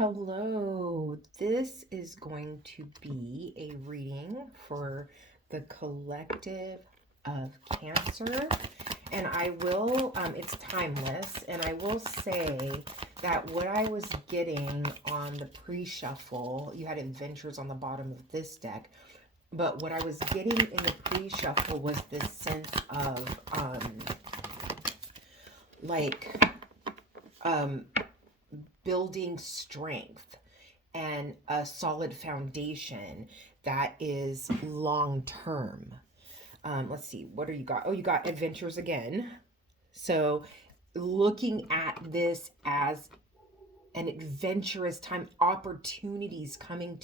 Hello, this is going to be a reading for the collective of Cancer. And it's timeless. And I will say that what I was getting on the pre shuffle, you had adventures on the bottom of this deck. But what I was getting in the pre shuffle was this sense of like, um, building strength and a solid foundation that is long term. Let's see, what do you got? Oh, you got adventures again. So, looking at this as an adventurous time, opportunities coming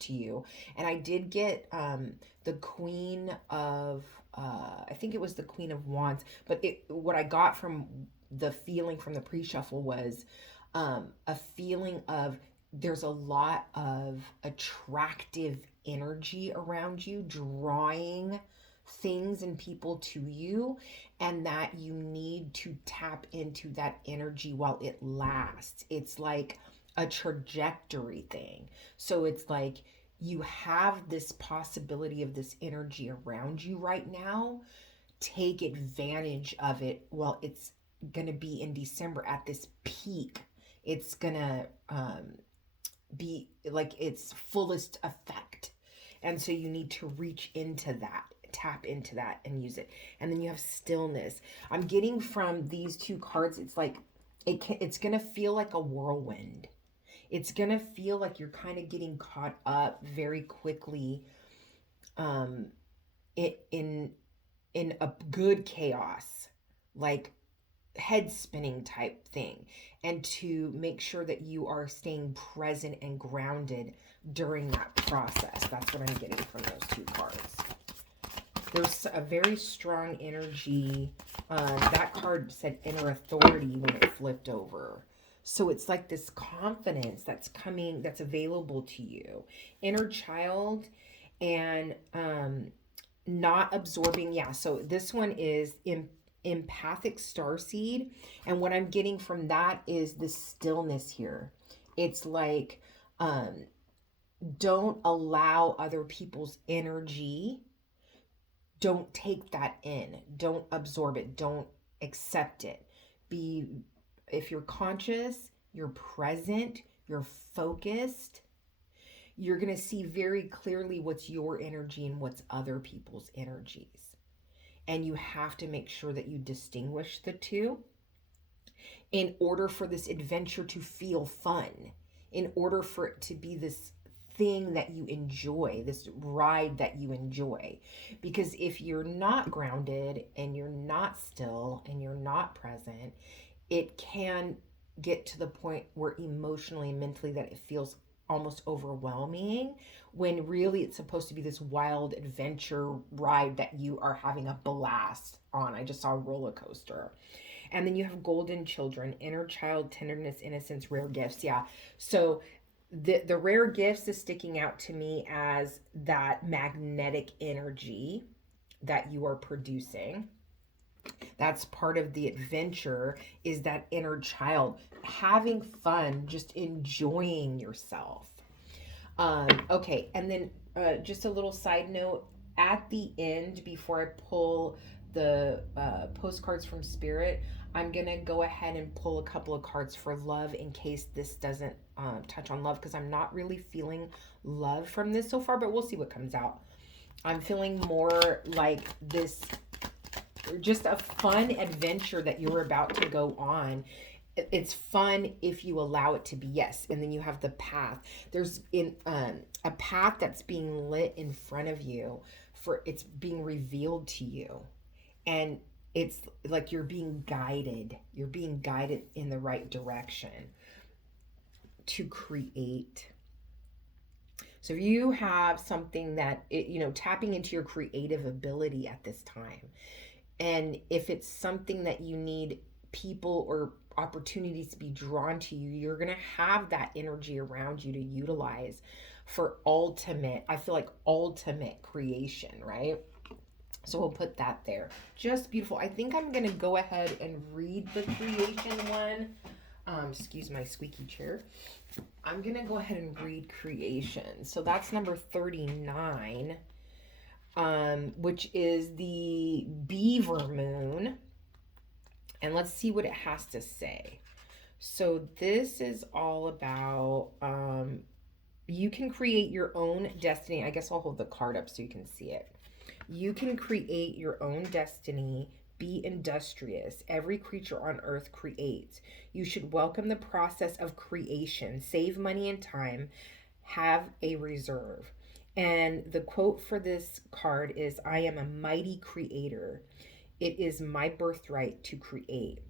to you. And I did get the Queen of, I think it was the Queen of Wands, but what I got from the feeling from the pre shuffle was a feeling of there's a lot of attractive energy around you, drawing things and people to you, and that you need to tap into that energy while it lasts. It's like a trajectory thing. So it's like you have this possibility of this energy around you right now. Take advantage of it while it's going to be in December at this peak. It's going to be like its fullest effect. And so you need to reach into that, tap into that and use it. And then you have stillness. I'm getting from these two cards, it's like it's going to feel like a whirlwind. It's going to feel like you're kind of getting caught up very quickly um in in a good chaos. Like head spinning type thing, and to make sure that you are staying present and grounded during that process. That's what I'm getting from those two cards. There's a very strong energy. That card said inner authority when it flipped over. So it's like this confidence that's coming, that's available to you. Inner child and not absorbing. Yeah, so this one is empathic starseed, and what I'm getting from that is the stillness here. It's like don't allow other people's energy, don't take that in, don't absorb it, don't accept it. Be, if you're conscious, you're present, you're focused, you're going to see very clearly what's your energy and what's other people's energies. And you have to make sure that you distinguish the two in order for this adventure to feel fun, in order for it to be this thing that you enjoy, this ride that you enjoy. Because if you're not grounded and you're not still and you're not present, it can get to the point where emotionally and mentally that it feels almost overwhelming, when really it's supposed to be this wild adventure ride that you are having a blast on. I just saw a roller coaster. And then you have golden children, inner child, tenderness, innocence, rare gifts. Yeah. So the rare gifts is sticking out to me as that magnetic energy that you are producing. That's part of the adventure, is that inner child having fun, just enjoying yourself. Okay, and then just a little side note at the end, before I pull the postcards from Spirit, I'm gonna go ahead and pull a couple of cards for love in case this doesn't touch on love, because I'm not really feeling love from this so far, but we'll see what comes out. I'm feeling more like this, just a fun adventure that you're about to go on. It's fun if you allow it to be, yes. And then you have the path. There's in a path that's being lit in front of you, for it's being revealed to you, and it's like you're being guided, in the right direction to create. So if you have something that tapping into your creative ability at this time, and if it's something that you need people or opportunities to be drawn to you, you're going to have that energy around you to utilize for ultimate, I feel like ultimate creation, right? So we'll put that there. Just beautiful. I think I'm going to go ahead and read the creation one. Excuse my squeaky chair. I'm going to go ahead and read creation. So that's number 39, which is the beaver moon. And let's see what it has to say. So this is all about you can create your own destiny. I guess I'll hold the card up so you can see it. You can create your own destiny. Be industrious. Every creature on earth creates. You should welcome the process of creation. Save money and time. Have a reserve. And the quote for this card is, I am a mighty creator. It is my birthright to create.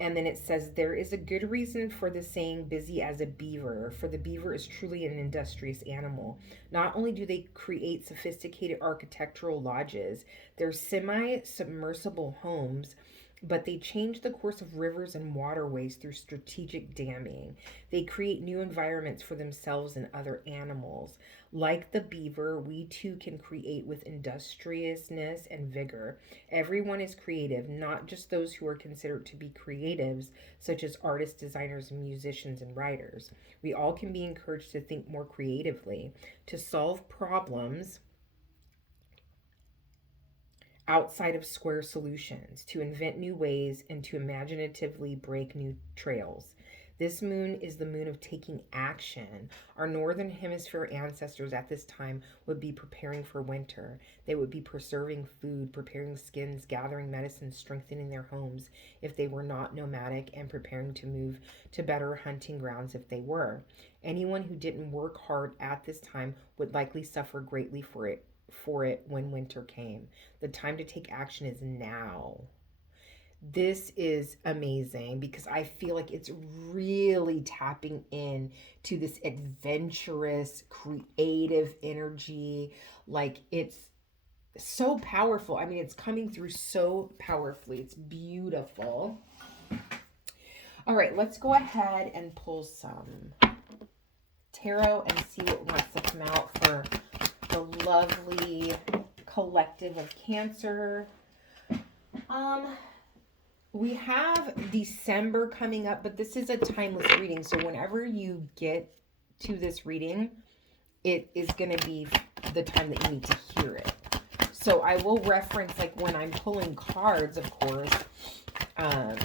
And then it says, there is a good reason for the saying, busy as a beaver, for the beaver is truly an industrious animal. Not only do they create sophisticated architectural lodges, they're semi-submersible homes, but they change the course of rivers and waterways through strategic damming. They create new environments for themselves and other animals. Like the beaver, we too can create with industriousness and vigor. Everyone is creative, not just those who are considered to be creatives, such as artists, designers, musicians, and writers. We all can be encouraged to think more creatively, to solve problems outside of square solutions, to invent new ways, and to imaginatively break new trails. This moon is the moon of taking action. Our northern hemisphere ancestors at this time would be preparing for winter. They would be preserving food, preparing skins, gathering medicine, strengthening their homes if they were not nomadic, and preparing to move to better hunting grounds if they were. Anyone who didn't work hard at this time would likely suffer greatly for it when winter came. The time to take action is now. This is amazing because I feel like it's really tapping in to this adventurous, creative energy. Like, it's so powerful. I mean, it's coming through so powerfully. It's beautiful. All right, let's go ahead and pull some tarot and see what wants to come out for the lovely collective of Cancer. We have December coming up, but this is a timeless reading. So whenever you get to this reading, it is going to be the time that you need to hear it. So I will reference, like, when I'm pulling cards, of course. And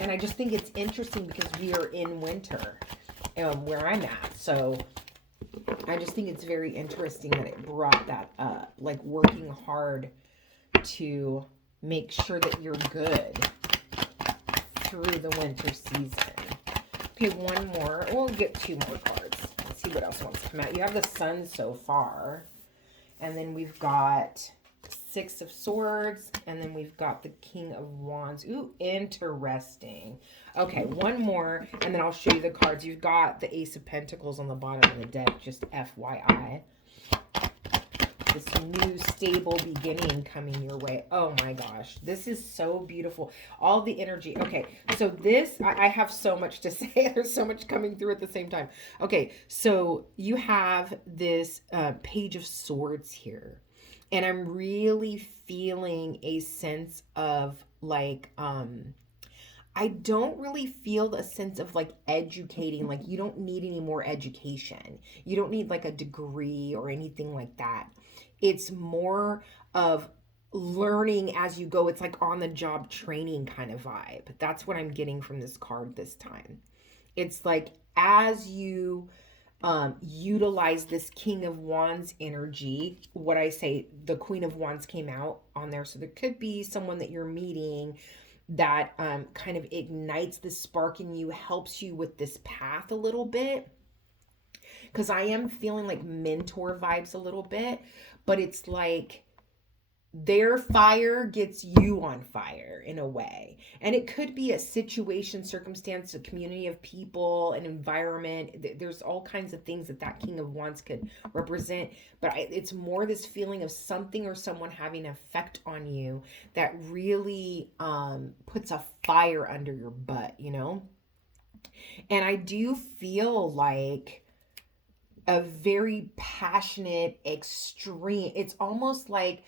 I just think it's interesting because we are in winter where I'm at. So I just think it's very interesting that it brought that up, like working hard to make sure that you're good through the winter season. Okay, one more. We'll get two more cards. Let's see what else wants to come out. You have the Sun so far, and then we've got Six of Swords, and then we've got the King of Wands. Ooh, interesting. Okay, one more, and then I'll show you the cards. You've got the Ace of Pentacles on the bottom of the deck, just FYI. This new stable beginning coming your way. Oh my gosh, this is so beautiful. All the energy. Okay, so this, I have so much to say. There's so much coming through at the same time. Okay, so you have this Page of Swords here. And I'm really feeling a sense of, like, I don't really feel a sense of, like, educating. Like, you don't need any more education. You don't need, like, a degree or anything like that. It's more of learning as you go. It's like on the job training kind of vibe. That's what I'm getting from this card this time. It's like as you utilize this King of Wands energy, what I say, the Queen of Wands came out on there. So there could be someone that you're meeting that kind of ignites the spark in you, helps you with this path a little bit. Because I am feeling like mentor vibes a little bit, but it's like their fire gets you on fire in a way. And it could be a situation, circumstance, a community of people, an environment. There's all kinds of things that King of Wands could represent. But it's more this feeling of something or someone having an effect on you that really puts a fire under your butt, you know? And I do feel like a very passionate, extreme, it's almost like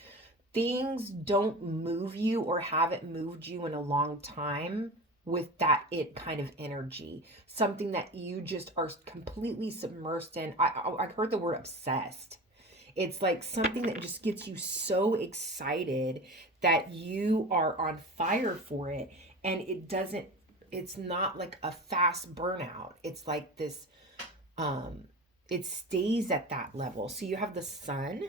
things don't move you or haven't moved you in a long time with that it kind of energy, something that you just are completely submersed in. I heard the word obsessed. It's like something that just gets you so excited that you are on fire for it. And it's not like a fast burnout. It's like this, um, it stays at that level. So you have the sun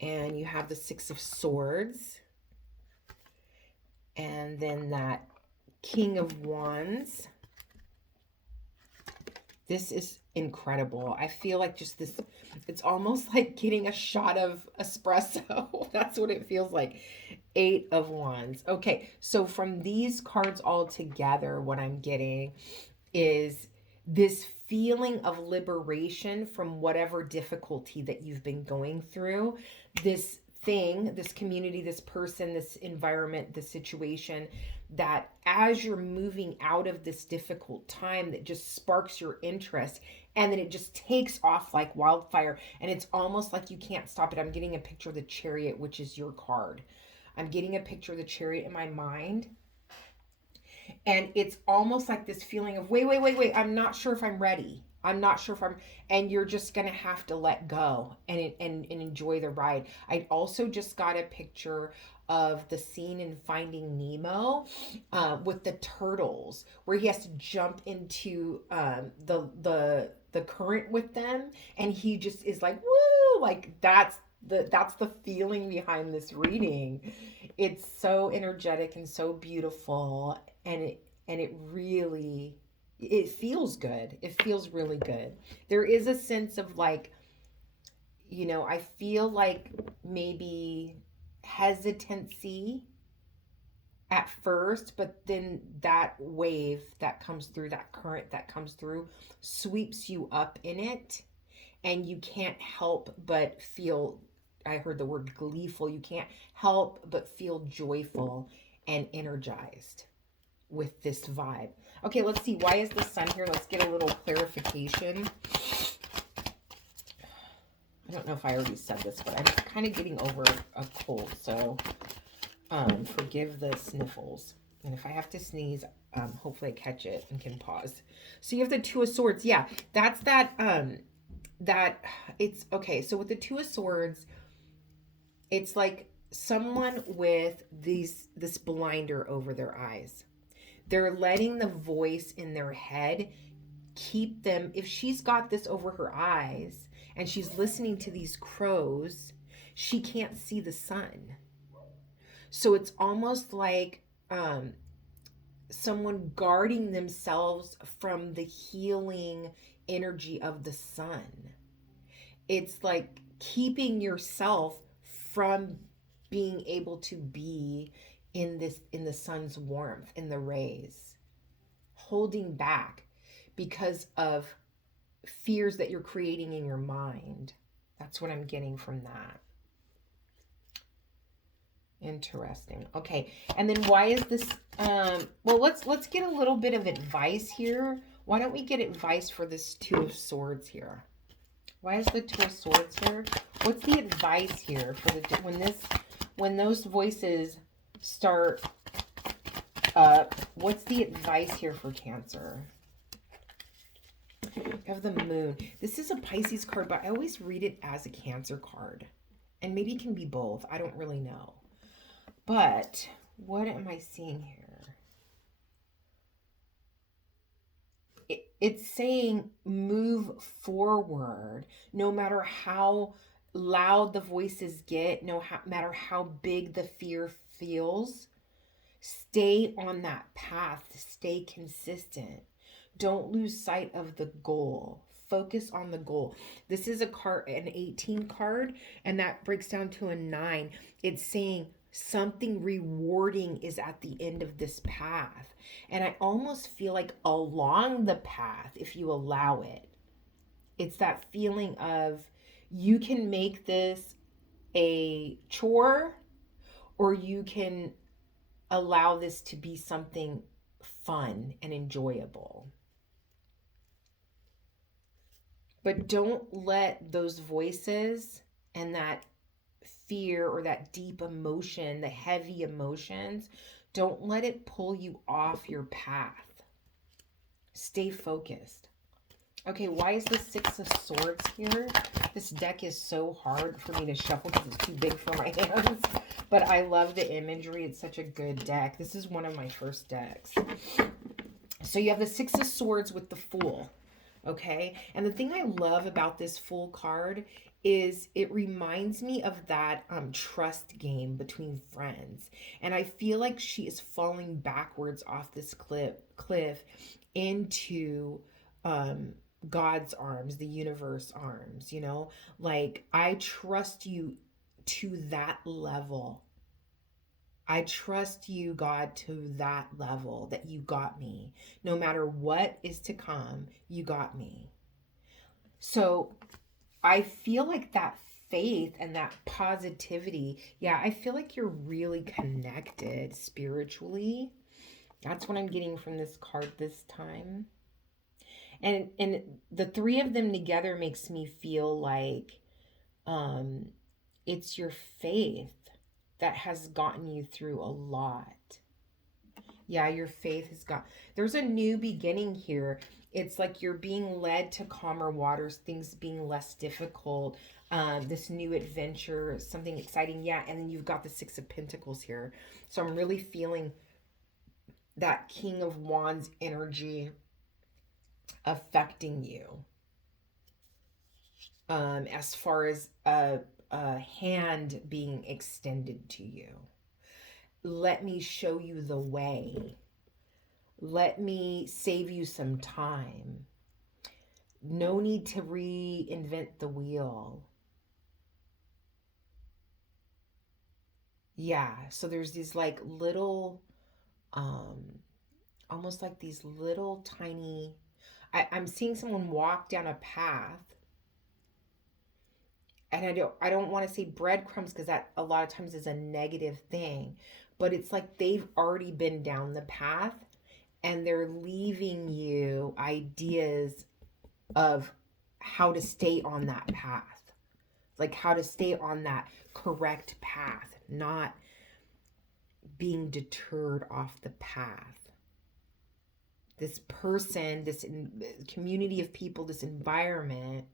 and you have the Six of Swords, and then that King of Wands. This is incredible. I feel like just this, it's almost like getting a shot of espresso. That's what it feels like. Eight of Wands. Okay, so from these cards all together, what I'm getting is this feeling of liberation from whatever difficulty that you've been going through. This thing, this community, this person, this environment, this situation, that as you're moving out of this difficult time, that just sparks your interest, and then it just takes off like wildfire, and it's almost like you can't stop it. I'm getting a picture of the Chariot, which is your card. I'm getting a picture of the Chariot in my mind, and it's almost like this feeling of wait, I'm not sure if I'm ready. I'm not sure if I'm, and you're just gonna have to let go and enjoy the ride. I also just got a picture of the scene in Finding Nemo, with the turtles, where he has to jump into the current with them, and he just is like woo, like that's the feeling behind this reading. It's so energetic and so beautiful, and it really, it feels good. It feels really good. There is a sense of like, I feel like maybe hesitancy at first, but then that wave that comes through, that current that comes through, sweeps you up in it, and you can't help but feel, I heard the word gleeful, you can't help but feel joyful and energized with this vibe. Okay, let's see. Why is the sun here? Let's get a little clarification. I don't know if I already said this, but I'm kind of getting over a cold, so forgive the sniffles. And if I have to sneeze, hopefully I catch it and can pause. So you have the Two of Swords. Yeah, that's that it's okay. So with the Two of Swords, it's like someone with this blinder over their eyes. They're letting the voice in their head keep them, if she's got this over her eyes and she's listening to these crows, she can't see the sun. So it's almost like someone guarding themselves from the healing energy of the sun. It's like keeping yourself from being able to be in the sun's warmth, in the rays, holding back because of fears that you're creating in your mind. That's what I'm getting from that. Interesting. Okay, and then why is this well, let's get a little bit of advice here. Why don't we get advice for this Two of Swords here? Why is the Two of Swords here? What's the advice here for the when those voices start up? What's the advice here for Cancer? You have the Moon. This is a Pisces card, but I always read it as a Cancer card, and maybe it can be both. I don't really know. But what am I seeing here? It's saying move forward, no matter how loud the voices get, no matter how big the fear feels. Stay on that path, stay consistent. Don't lose sight of the goal. Focus on the goal. This is a card, an 18 card, and that breaks down to a 9. It's saying something rewarding is at the end of this path. And I almost feel like along the path, if you allow it, it's that feeling of you can make this a chore, or you can allow this to be something fun and enjoyable. But don't let those voices and that fear or that deep emotion, the heavy emotions, don't let it pull you off your path. Stay focused. Okay, why is the Six of Swords here? This deck is so hard for me to shuffle because it's too big for my hands. But I love the imagery. It's such a good deck. This is one of my first decks. So you have the Six of Swords with the Fool. Okay? And the thing I love about this Fool card is it reminds me of that trust game between friends. And I feel like she is falling backwards off this cliff into God's arms, the universe arms, you know? Like, I trust you to that level. I trust you, God, to that level that you got me. No matter what is to come, you got me. So I feel like that faith and that positivity, yeah, I feel like you're really connected spiritually. That's what I'm getting from this card this time. And the three of them together makes me feel like it's your faith that has gotten you through a lot. Yeah, your faith has got, there's a new beginning here. It's like you're being led to calmer waters, things being less difficult, this new adventure, something exciting. Yeah, and then you've got the Six of Pentacles here. So I'm really feeling that King of Wands energy affecting you. As far as a hand being extended to you. Let me show you the way. Let me save you some time. No need to reinvent the wheel. Yeah, so there's these like little, almost like these little tiny, I'm seeing someone walk down a path. And I don't want to say breadcrumbs because that a lot of times is a negative thing, but it's like they've already been down the path and they're leaving you ideas of how to stay on that path, like how to stay on that correct path, not being deterred off the path. This person, this community of people, this environment,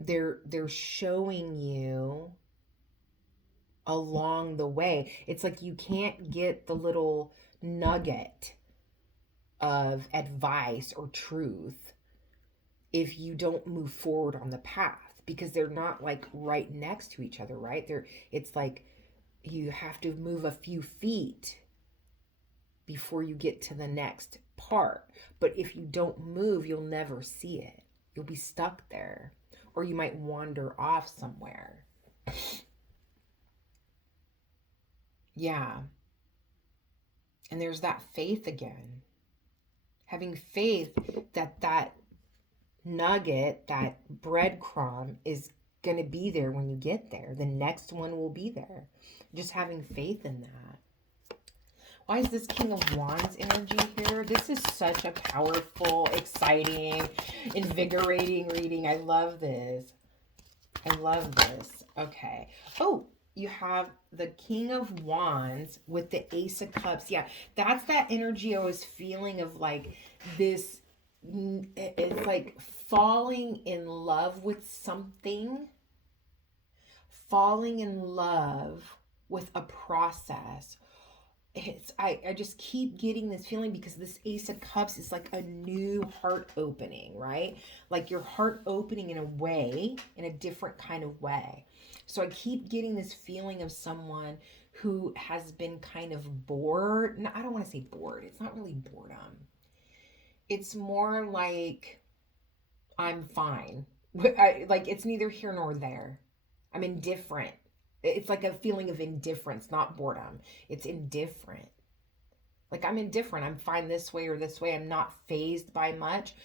they're showing you along the way. It's like you can't get the little nugget of advice or truth if you don't move forward on the path, because they're not like right next to each other, right? It's like you have to move a few feet before you get to the next part. But if you don't move, you'll never see it. You'll be stuck there, or you might wander off somewhere. Yeah. And there's that faith again. Having faith that that nugget, that breadcrumb is going to be there when you get there. The next one will be there. Just having faith in that. Why is this King of Wands energy here? This is such a powerful, exciting, invigorating reading. I love this. I love this. Okay. Oh, you have the King of Wands with the Ace of Cups. Yeah, that's that energy I was feeling of like this. It's like falling in love with something. Falling in love with a process. I just keep getting this feeling because this Ace of Cups is like a new heart opening, right? Like your heart opening in a way, in a different kind of way. So I keep getting this feeling of someone who has been kind of bored. No, I don't want to say bored. It's not really boredom. It's more like I'm fine. Like it's neither here nor there. I'm indifferent. It's like a feeling of indifference, not boredom. It's indifferent. Like I'm indifferent. I'm fine this way or this way. I'm not fazed by much,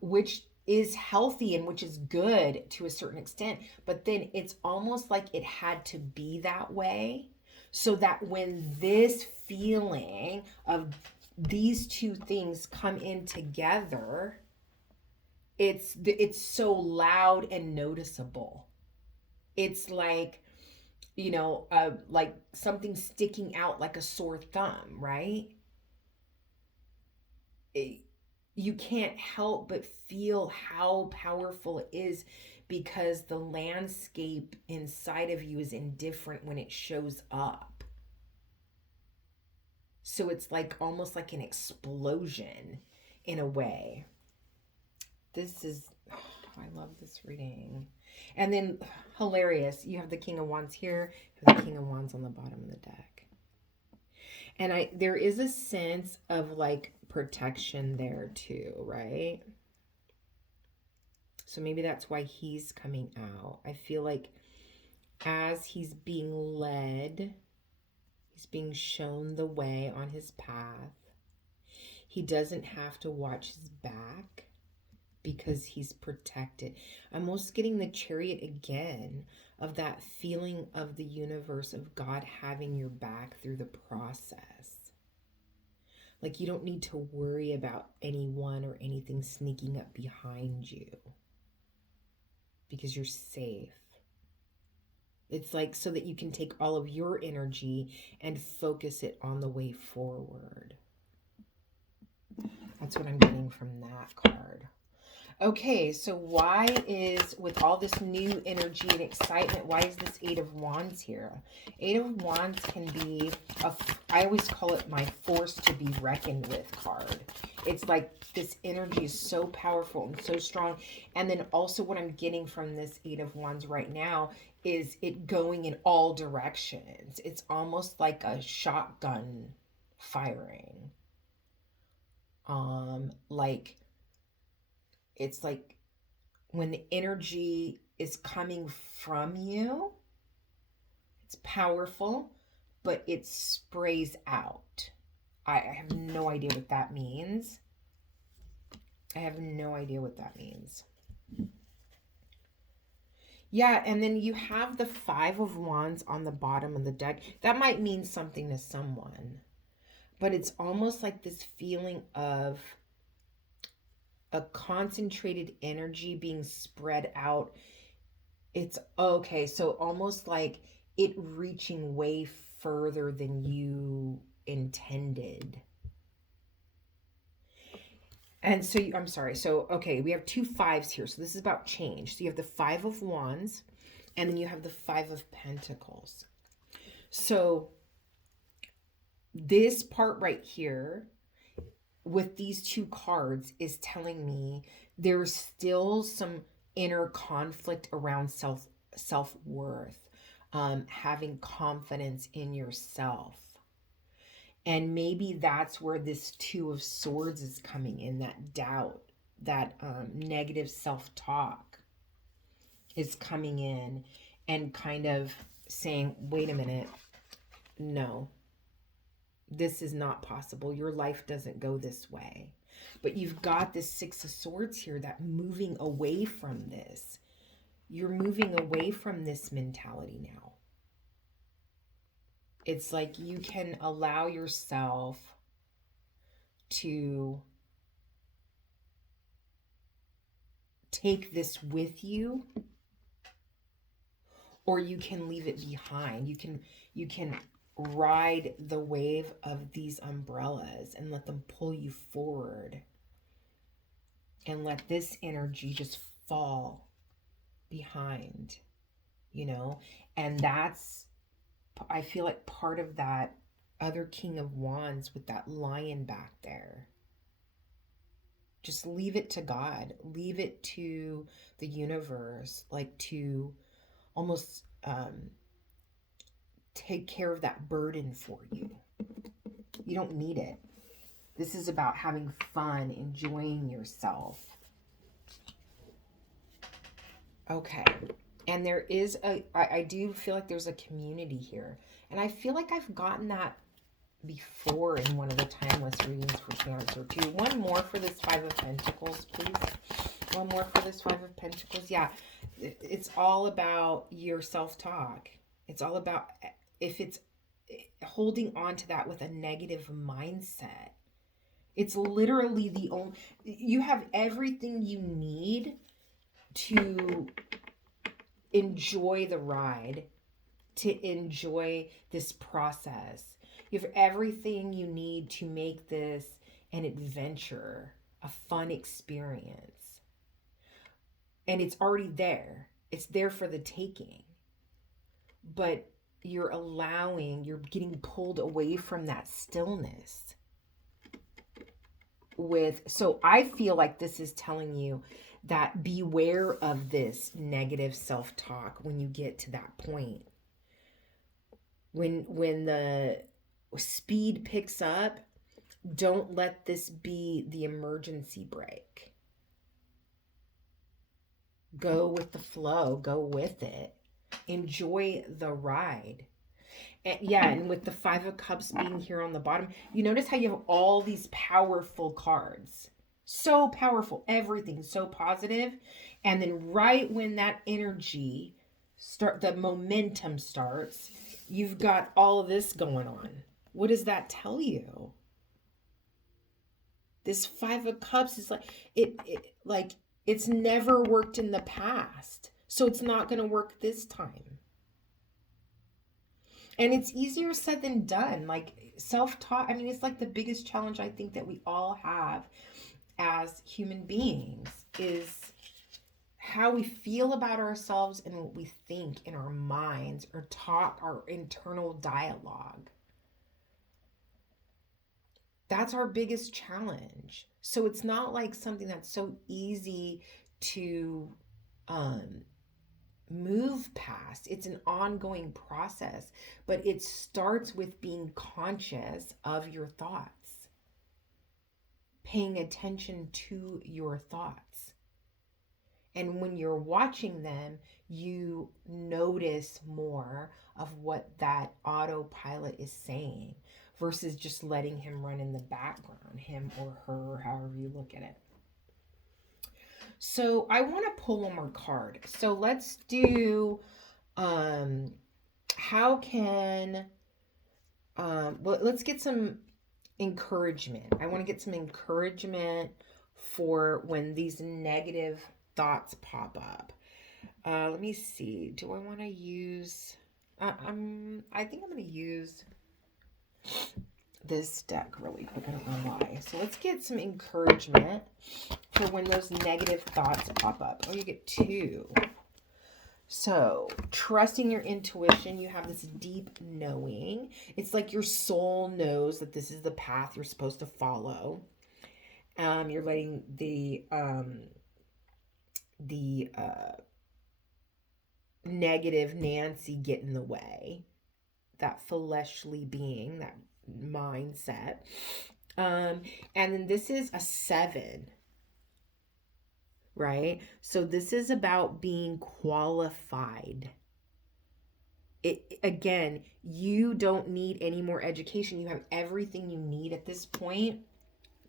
which is healthy and which is good to a certain extent. But then it's almost like it had to be that way so that when this feeling of these two things come in together, It's so loud and noticeable. It's like something sticking out like a sore thumb, right? It, you can't help but feel how powerful it is, because the landscape inside of you is indifferent when it shows up. So it's like almost like an explosion in a way. This is, oh, I love this reading. And then hilarious, you have the King of Wands here, you have the King of Wands on the bottom of the deck. And there is a sense of like protection there too, right? So maybe that's why he's coming out. I feel like as he's being led, he's being shown the way on his path. He doesn't have to watch his back because he's protected. I'm almost getting the Chariot again, of that feeling of the universe, of God having your back through the process. Like you don't need to worry about anyone or anything sneaking up behind you because you're safe. It's like so that you can take all of your energy and focus it on the way forward. That's what I'm getting from that card. Okay, so why is, with all this new energy and excitement, why is this Eight of Wands here? Eight of Wands can be, I always call it my force to be reckoned with card. It's like this energy is so powerful and so strong. And then also what I'm getting from this Eight of Wands right now is it going in all directions. It's almost like a shotgun firing. Like, it's like when the energy is coming from you, it's powerful, but it sprays out. I have no idea what that means. I have no idea what that means. Yeah, and then you have the Five of Wands on the bottom of the deck. That might mean something to someone, but it's almost like this feeling of a concentrated energy being spread out. It's okay, so almost like it reaching way further than you intended. And so I'm sorry. So, okay, we have two fives here. So this is about change. So you have the Five of Wands and then you have the Five of Pentacles. So this part right here with these two cards is telling me there's still some inner conflict around self-worth, having confidence in yourself. And maybe that's where this Two of Swords is coming in, that doubt, that negative self-talk is coming in and kind of saying, wait a minute, no, this is not possible. Your life doesn't go this way. But you've got this Six of Swords here, that moving away from this. You're moving away from this mentality now. It's like you can allow yourself to take this with you, or you can leave it behind. You can ride the wave of these umbrellas and let them pull you forward, and let this energy just fall behind, and that's, I feel like, part of that other King of Wands with that lion back there. Just leave it to God. Leave it to the universe, like to almost take care of that burden for you. You don't need it. This is about having fun, enjoying yourself. Okay. And there is I do feel like there's a community here. And I feel like I've gotten that before in one of the timeless readings for Cancer too. One more for this Five of Pentacles, please. One more for this Five of Pentacles. Yeah, it's all about your self-talk. It's all about, if it's holding on to that with a negative mindset, It's literally the only, you have everything you need to enjoy the ride, to enjoy this process. You have everything you need to make this an adventure, a fun experience. And it's already there. It's there for the taking. But you're getting pulled away from that stillness. So I feel like this is telling you that beware of this negative self-talk when you get to that point. When the speed picks up, don't let this be the emergency brake. Go with the flow, go with it. Enjoy the ride. And with the Five of Cups being here on the bottom, you notice how you have all these powerful cards. So powerful, everything so positive. And then right when that energy the momentum starts, you've got all of this going on. What does that tell you? This Five of Cups is it's never worked in the past. So it's not going to work this time. And it's easier said than done. Like self-taught, I mean, it's like the biggest challenge I think that we all have as human beings is how we feel about ourselves and what we think in our minds or talk, our internal dialogue. That's our biggest challenge. So it's not like something that's so easy to move past. It's an ongoing process, but it starts with being conscious of your thoughts, paying attention to your thoughts. And when you're watching them, you notice more of what that autopilot is saying versus just letting him run in the background, him or her, however you look at it. So I want to pull one more card. So let's do let's get some encouragement. I want to get some encouragement for when these negative thoughts pop up. Let me see. Do I want to use I think I'm going to use this deck really quick. I don't know why. So let's get some encouragement for when those negative thoughts pop up. Oh, you get two. So trusting your intuition, you have this deep knowing. It's like your soul knows that this is the path you're supposed to follow. You're letting the negative Nancy get in the way. That fleshly being, that mindset. And then this is a 7, right? So this is about being qualified. Again, you don't need any more education. You have everything you need at this point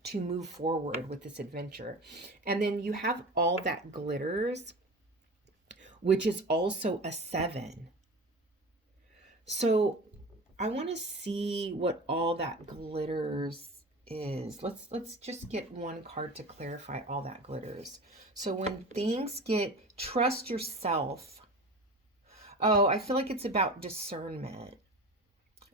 to move forward with this adventure. And then you have all that glitters, which is also a 7. So I want to see what all that glitters is. Let's just get one card to clarify all that glitters. So when things trust yourself. Oh, I feel like it's about discernment.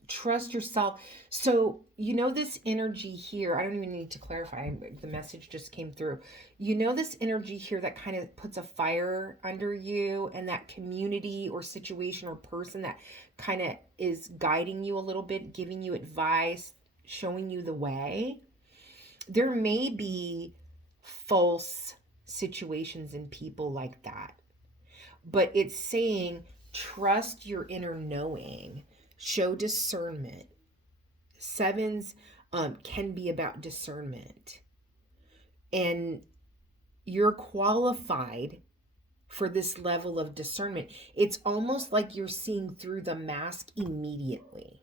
Trust yourself. So, this energy here, I don't even need to clarify. The message just came through. This energy here that kind of puts a fire under you, and that community or situation or person that kind of is guiding you a little bit, giving you advice, showing you the way. There may be false situations and people like that, but it's saying trust your inner knowing. Show discernment. 7s can be about discernment. And you're qualified for this level of discernment. It's almost like you're seeing through the mask immediately.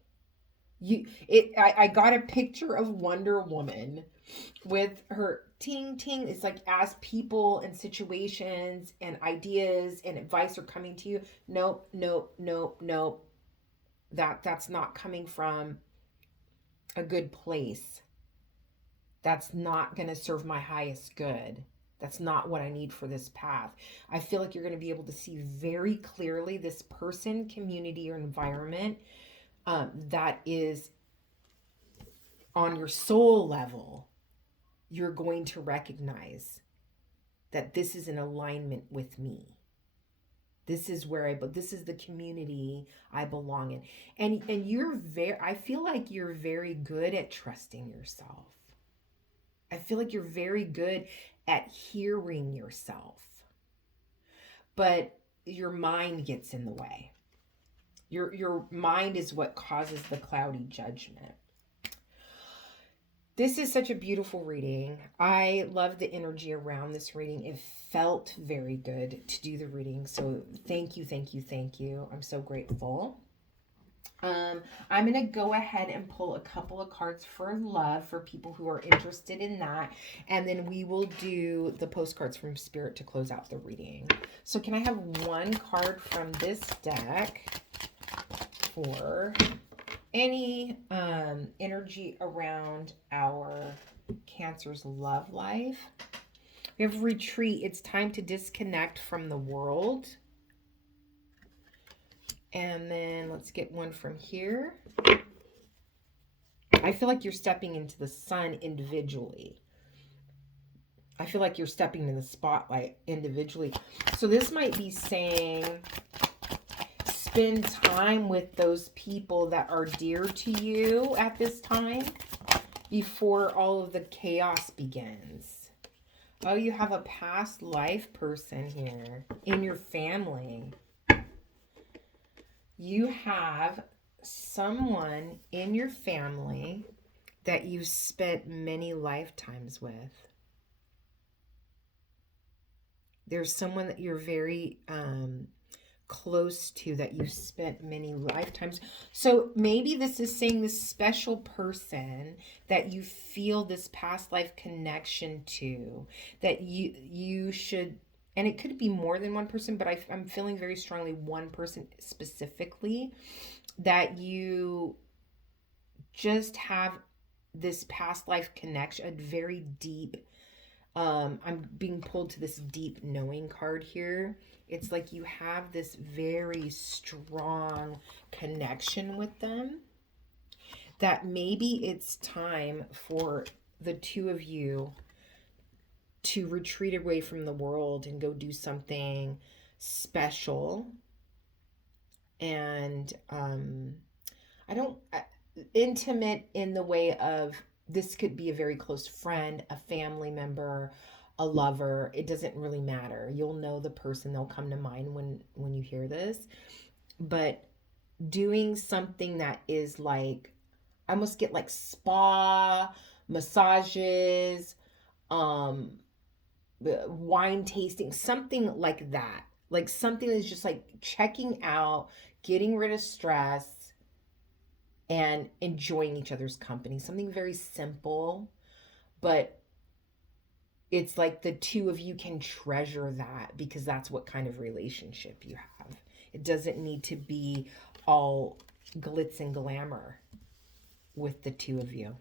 I got a picture of Wonder Woman with her ting ting. It's like as people and situations and ideas and advice are coming to you. Nope. That's not coming from a good place. That's not going to serve my highest good. That's not what I need for this path. I feel like you're going to be able to see very clearly this person, community, or environment that is on your soul level. You're going to recognize that this is in alignment with me. This is where this is the community I belong in. And I feel like you're very good at trusting yourself. I feel like you're very good at hearing yourself. But your mind gets in the way. Your mind is what causes the cloudy judgment. This is such a beautiful reading. I love the energy around this reading. It felt very good to do the reading. So thank you, thank you, thank you. I'm so grateful. I'm going to go ahead and pull a couple of cards for love for people who are interested in that. And then we will do the postcards from Spirit to close out the reading. So can I have one card from this deck for any energy around our Cancer's love life? We have retreat. It's time to disconnect from the world. And then let's get one from here. I feel like you're stepping into the sun individually. I feel like you're stepping in the spotlight individually. So this might be saying spend time with those people that are dear to you at this time before all of the chaos begins. Oh, you have a past life person here in your family. You have someone in your family that you've spent many lifetimes with. There's someone that you're very close to that you've spent many lifetimes. So maybe this is saying this special person that you feel this past life connection to, that you should, and it could be more than one person, but I'm feeling very strongly one person specifically, that you just have this past life connection, a very deep, I'm being pulled to this deep knowing card here. It's like you have this very strong connection with them, that maybe it's time for the two of you to retreat away from the world and go do something special. And intimate in the way of, this could be a very close friend, a family member, a lover. It doesn't really matter. You'll know the person, they'll come to mind when you hear this. But doing something that is like, I almost get like spa, massages, wine tasting, something like that. Like something that's just like checking out, getting rid of stress, and enjoying each other's company. Something very simple, but it's like the two of you can treasure that, because that's what kind of relationship you have. It doesn't need to be all glitz and glamour with the two of you.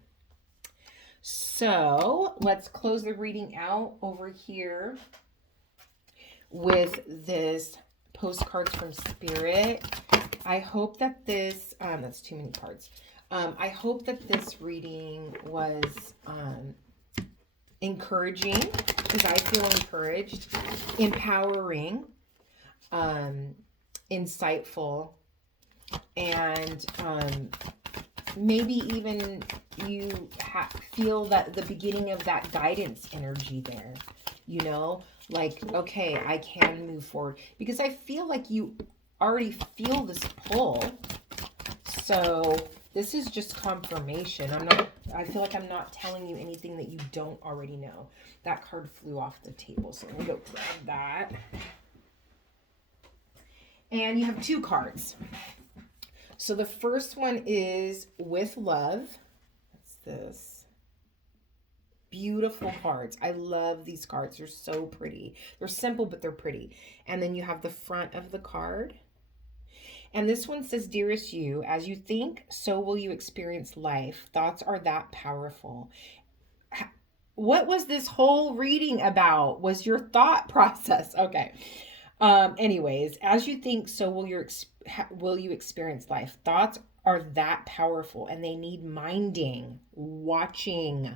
So let's close the reading out over here with this postcards from Spirit. I hope that this, that's too many cards. I hope that this reading was encouraging, because I feel encouraged, empowering, insightful, and maybe even you feel that the beginning of that guidance energy there, you know, like, okay, I can move forward, because I feel like you already feel this pull. So this is just confirmation. I feel like I'm not telling you anything that you don't already know. That card flew off the table, so I'm gonna go grab that. And you have two cards. So the first one is With Love. That's this. Beautiful cards. I love these cards. They're so pretty. They're simple, but they're pretty. And then you have the front of the card. And this one says, Dearest you, as you think, so will you experience life. Thoughts are that powerful. what was this whole reading about? Was your thought process? Okay. Anyways, as you think, so will you experience life. Thoughts are that powerful and they need minding, watching.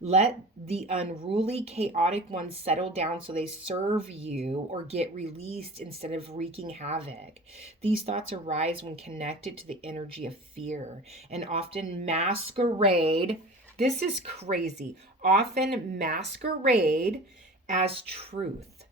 Let the unruly, chaotic ones settle down so they serve you or get released instead of wreaking havoc. These thoughts arise when connected to the energy of fear and often masquerade. This is crazy. Often masquerade as truth.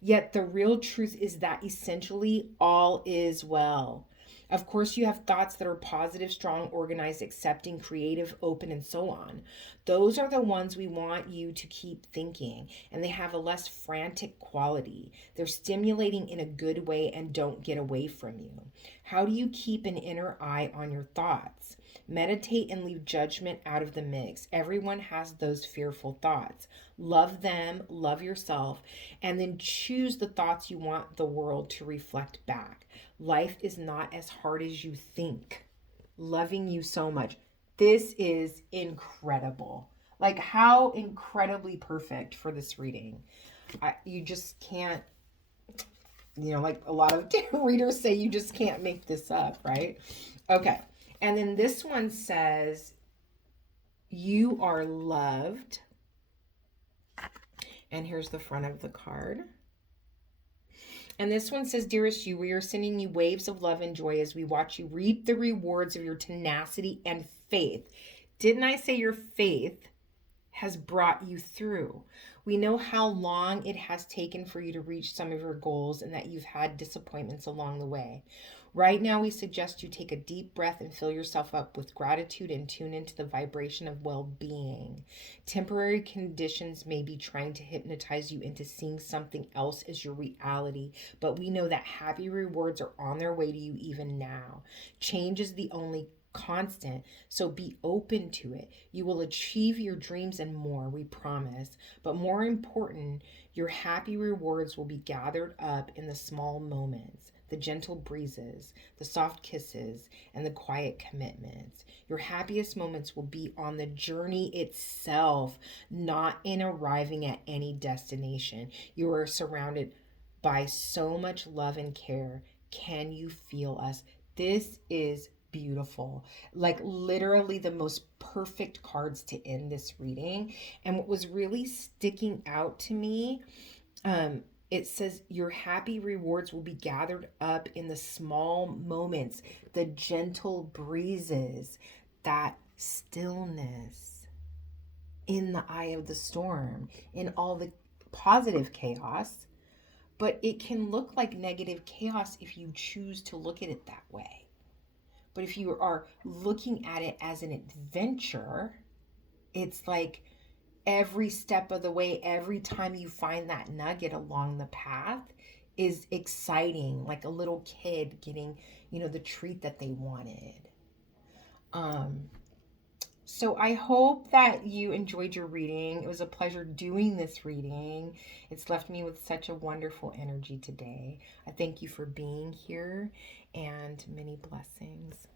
Yet the real truth is that essentially all is well. Of course, you have thoughts that are positive, strong, organized, accepting, creative, open, and so on. Those are the ones we want you to keep thinking, and they have a less frantic quality. They're stimulating in a good way and don't get away from you. How do you keep an inner eye on your thoughts? Meditate and leave judgment out of the mix. Everyone has those fearful thoughts. Love them, love yourself, and then choose the thoughts you want the world to reflect back. Life is not as hard as you think. Loving you so much. This is incredible. Like, how incredibly perfect for this reading. You just can't, like a lot of readers say, you just can't make this up, right? Okay. And then this one says, you are loved. And here's the front of the card. And this one says, dearest you, we are sending you waves of love and joy as we watch you reap the rewards of your tenacity and faith. Didn't I say your faith has brought you through? We know how long it has taken for you to reach some of your goals and that you've had disappointments along the way. Right now, we suggest you take a deep breath and fill yourself up with gratitude and tune into the vibration of well-being. Temporary conditions may be trying to hypnotize you into seeing something else as your reality, but we know that happy rewards are on their way to you even now. Change is the only constant, so be open to it. You will achieve your dreams and more, we promise. But more important, your happy rewards will be gathered up in the small moments, the gentle breezes, the soft kisses, and the quiet commitments. Your happiest moments will be on the journey itself, not in arriving at any destination. You are surrounded by so much love and care. Can you feel us? This is beautiful. Like, literally the most perfect cards to end this reading. And what was really sticking out to me, it says your happy rewards will be gathered up in the small moments, the gentle breezes, that stillness in the eye of the storm, in all the positive chaos. But it can look like negative chaos if you choose to look at it that way. But if you are looking at it as an adventure, it's like every step of the way, every time you find that nugget along the path is exciting, like a little kid getting, the treat that they wanted. So I hope that you enjoyed your reading. It was a pleasure doing this reading. It's left me with such a wonderful energy today. I thank you for being here, and many blessings.